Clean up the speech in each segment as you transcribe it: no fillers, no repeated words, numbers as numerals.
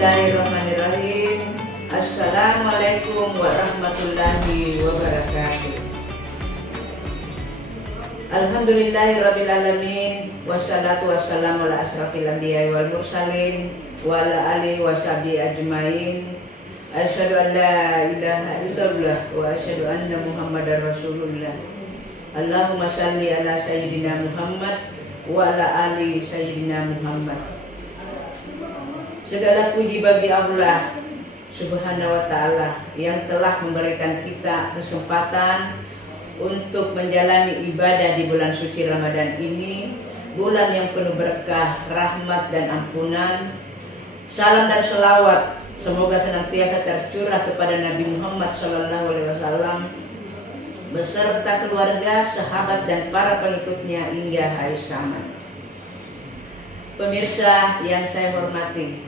Bismillahirrahmanirrahim. Assalamualaikum warahmatullahi wabarakatuh. Alhamdulillahirrabbilalamin. Wassalatu wassalamu ala asrafil anbiya'i wal mursalin wa ala alihi wa sahbihi ajmain. Asyhadu an la ilaha illallah wa asyhadu anna Muhammadar Rasulullah. Allahumma shalli ala sayyidina Muhammad wa ala ali sayyidina Muhammad. Segala puji bagi Allah Subhanahu wa ta'ala yang telah memberikan kita kesempatan untuk menjalani ibadah di bulan suci Ramadan ini, bulan yang penuh berkah, rahmat dan ampunan. Salam dan selawat semoga senantiasa tercurah kepada Nabi Muhammad SAW beserta keluarga, sahabat dan para pengikutnya hingga akhir zaman. Pemirsa yang saya hormati,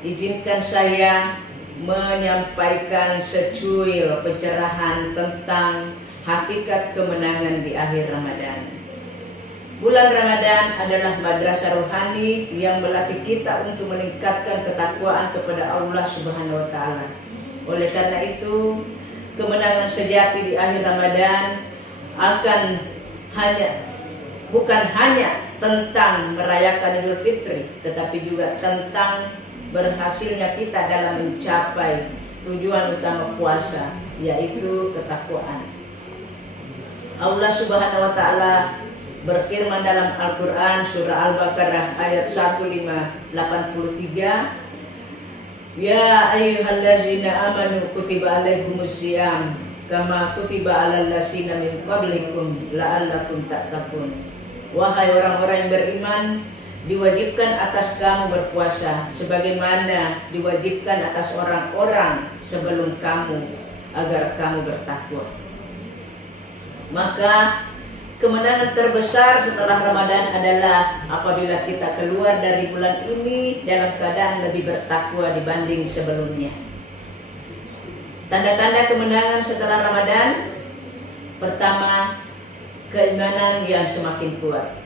izinkan saya menyampaikan secuil pencerahan tentang hakikat kemenangan di akhir Ramadan. Bulan Ramadan adalah madrasah rohani yang melatih kita untuk meningkatkan ketakwaan kepada Allah Subhanahu wa ta'ala. Oleh karena itu, kemenangan sejati di akhir Ramadan bukan hanya tentang merayakan Idul Fitri, tetapi juga tentang berhasilnya kita dalam mencapai tujuan utama puasa, yaitu ketakwaan. Allah Subhanahu wa ta'ala berfirman dalam Al-Quran surah Al-Baqarah ayat 1583, Ya ayyuhallazina amanu kutiba alaikumusiyam kama kutiba alal ladzina min qablikum la'allakum tattaqun. Wahai orang-orang yang beriman, diwajibkan atas kamu berpuasa sebagaimana diwajibkan atas orang-orang sebelum kamu agar kamu bertakwa. Maka kemenangan terbesar setelah Ramadan adalah apabila kita keluar dari bulan ini dalam keadaan lebih bertakwa dibanding sebelumnya. Tanda-tanda kemenangan setelah Ramadan: pertama, keimanan yang semakin kuat.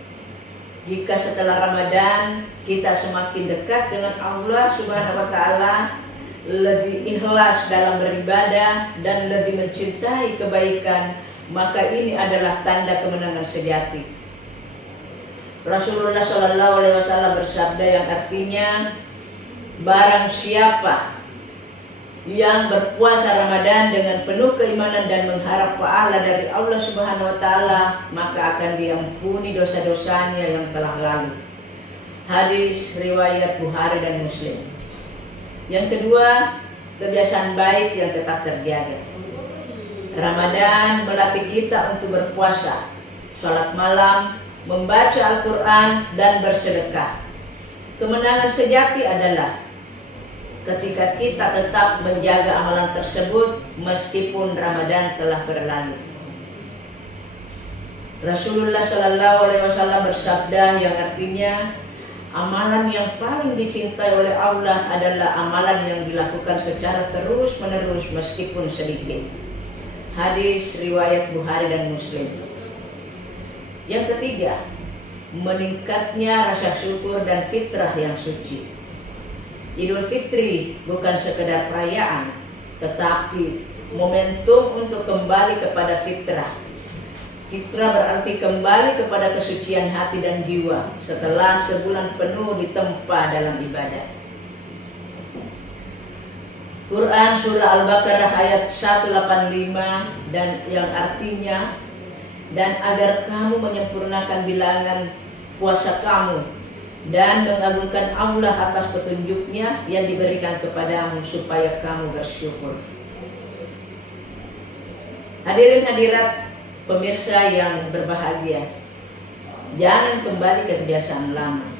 Jika setelah Ramadan kita semakin dekat dengan Allah Subhanahu wa ta'ala, lebih ikhlas dalam beribadah dan lebih mencintai kebaikan, maka ini adalah tanda kemenangan sejati. Rasulullah SAW bersabda yang artinya, barang siapa yang berpuasa Ramadan dengan penuh keimanan dan mengharap pahala dari Allah Subhanahu wa ta'ala, maka akan diampuni dosa-dosanya yang telah lalu. Hadis riwayat Bukhari dan Muslim. Yang kedua, kebiasaan baik yang tetap terjaga. Ramadan melatih kita untuk berpuasa, sholat malam, membaca Al-Quran dan bersedekah. Kemenangan sejati adalah ketika kita tetap menjaga amalan tersebut meskipun Ramadan telah berlalu. Rasulullah SAW bersabda yang artinya, amalan yang paling dicintai oleh Allah adalah amalan yang dilakukan secara terus-menerus meskipun sedikit. Hadis riwayat Bukhari dan Muslim. Yang ketiga, meningkatnya rasa syukur dan fitrah yang suci. Idul Fitri bukan sekedar perayaan, tetapi momentum untuk kembali kepada fitrah. Fitrah berarti kembali kepada kesucian hati dan jiwa setelah sebulan penuh ditempa dalam ibadah. Quran surah Al-Baqarah ayat 185 dan yang artinya, dan agar kamu menyempurnakan bilangan puasa kamu dan mengagungkan Allah atas petunjuknya yang diberikan kepadamu supaya kamu bersyukur. Hadirin hadirat pemirsa yang berbahagia, jangan kembali ke kebiasaan lama.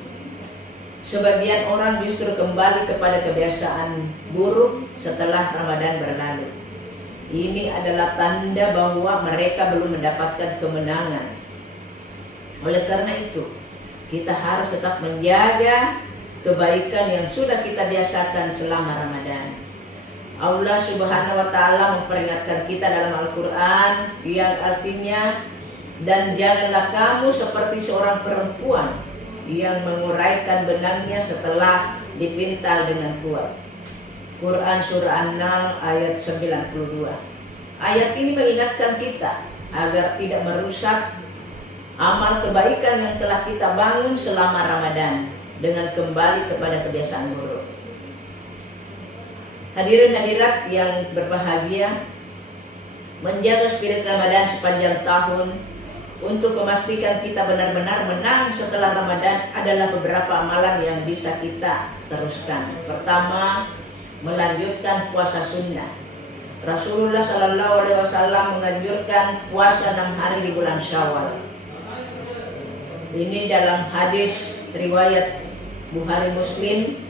Sebagian orang justru kembali kepada kebiasaan buruk setelah Ramadan berlalu. Ini adalah tanda bahwa mereka belum mendapatkan kemenangan. Oleh karena itu, kita harus tetap menjaga kebaikan yang sudah kita biasakan selama Ramadan. Allah Subhanahu wa ta'ala memperingatkan kita dalam Al-Quran yang artinya, dan janganlah kamu seperti seorang perempuan yang menguraikan benangnya setelah dipintal dengan kuat. Quran Surah An-Nahl ayat 92. Ayat ini mengingatkan kita agar tidak merusak amal kebaikan yang telah kita bangun selama Ramadan dengan kembali kepada kebiasaan buruk. Hadirin hadirat yang berbahagia, menjaga spirit Ramadan sepanjang tahun untuk memastikan kita benar-benar menang setelah Ramadan adalah beberapa amalan yang bisa kita teruskan. Pertama, melanjutkan puasa sunnah. Rasulullah SAW menganjurkan puasa 6 hari di bulan Syawal. Ini dalam hadis riwayat Bukhari Muslim.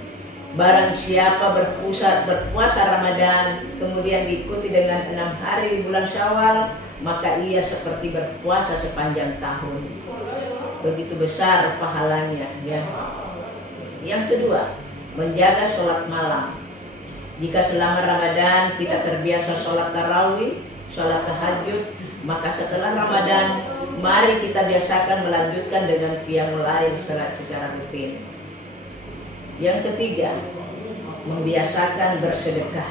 Barang siapa berpuasa Ramadan kemudian diikuti dengan 6 hari di bulan Syawal, maka ia seperti berpuasa sepanjang tahun. Begitu besar pahalanya, ya. Yang kedua, menjaga sholat malam. Jika selama Ramadan kita terbiasa sholat tarawih, sholat tahajud, maka setelah Ramadan mari kita biasakan melanjutkan dengan qiyamul lail secara rutin. Yang ketiga, membiasakan bersedekah.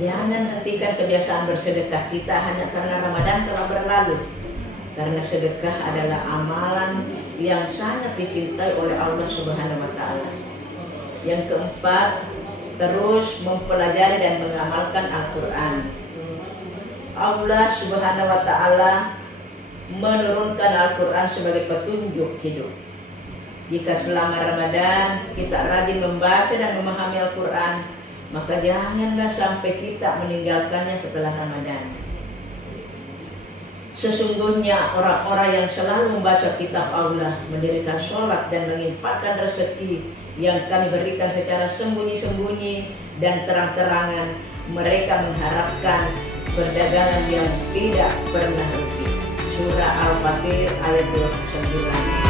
Jangan hentikan kebiasaan bersedekah kita hanya karena Ramadan telah berlalu. Karena sedekah adalah amalan yang sangat dicintai oleh Allah Subhanahu wa Ta'ala. Yang keempat, terus mempelajari dan mengamalkan Al-Quran. Allah Subhanahu wa Ta'ala menurunkan Al-Quran sebagai petunjuk hidup. Jika selama Ramadan kita rajin membaca dan memahami Al-Quran, maka janganlah sampai kita meninggalkannya setelah Ramadan. Sesungguhnya orang-orang yang selalu membaca kitab Allah, mendirikan sholat dan menginfakkan rezeki yang kami berikan secara sembunyi-sembunyi dan terang-terangan, mereka mengharapkan perdagangan yang tidak pernah rugi. Surah Al-Fatir ayat 29.